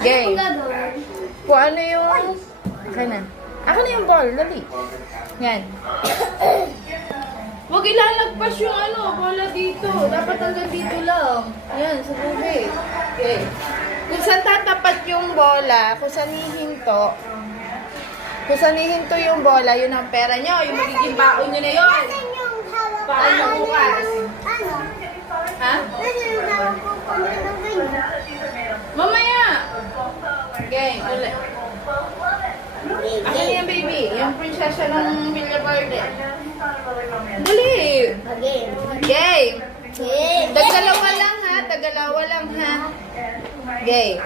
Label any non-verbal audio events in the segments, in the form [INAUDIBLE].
Game. Gagawin. Kung ano yung... Akin na. Akin na yung ball. Dali. Yan. [COUGHS] Huwag ilalagpas yung ano, bola dito. Dapat hanggang dito lang. Yan, sa tubig. Okay. Kung saan tatapat yung bola, kung saan hihinto, kung saan hihinto yung bola, yun ang pera nyo. Yung magiging baon nyo na yun. Paano bukas? Ano? Ha? Nasaan yung hawak ko kung ano ganyan? Mamaya! Okay, ulit. Akin yan, baby. Yung prinsesya ng Villa Verde. Dali! Again. Game! Game. Dagalawa lang ha, dagalawa lang ha. Game.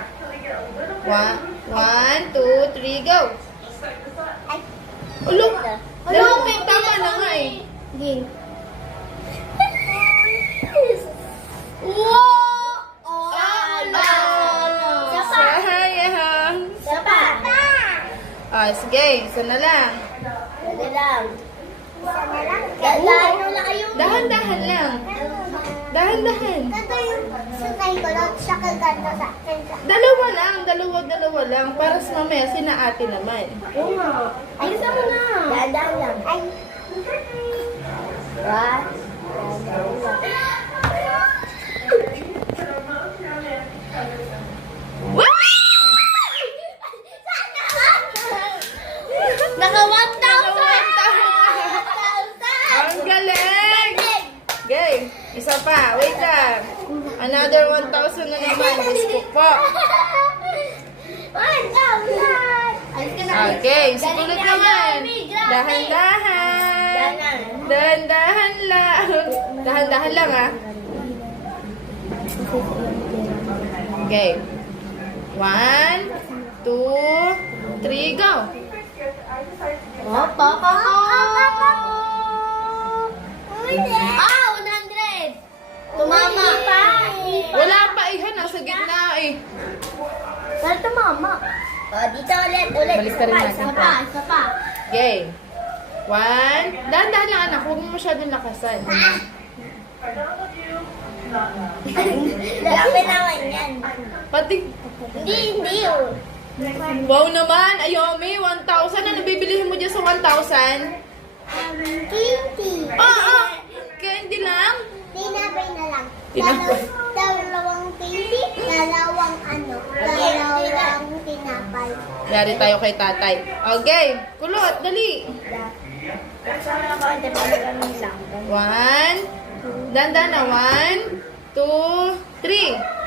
One, one, two, three, go! Ulo! Ulo, tama na nga eh. Game. Ah, sige, isa na lang. Pwede lang. Isa na lang. Dahan na kayo. Dahan-dahan lang. Dahan-dahan. Sakay ko lang siya kaganda sa akin. Dalawa lang, dalawa-dalawa lang. Para sa mamaya, sina ate naman. Oo nga. Ay, isa mo na. Dahan lang. Ay. What? [LAUGHS] Naka 1,000! Ang galing! Game, isa pa. Wait lang. Another 1,000 na naman. Diyos ko po. 1,000! Okay, sumunod naman. Dahan-dahan. Dahan-dahan lang. Dahan-dahan lang ah. Okay. One, two. Hop, hop, hop, hop. Ah, 100! Tumama. Wala pa ihan, nasa gitna eh. Saan tumama? Oh, dito ulit, ulit. Balik ka rin pa, natin isa pa, isa pa. Okay. One. Dahan-dahan lang anak, huwag mo masyadong lakasan. [LAUGHS] Grabe naman yan. Pati, Hindi, hindi oh. Wow naman, Ayomi, 1,000 na nabibilihin mo dyan sa 1,000? Kinti. Oo, oh, candy lang. Tinapay na lang. Tinapay. Dalaw- Dalawang kinti, dalawang ano, dalawang tinapay. Yari tayo kay tatay. Okay, kulot, dali. One. Dandan na. One, two, three.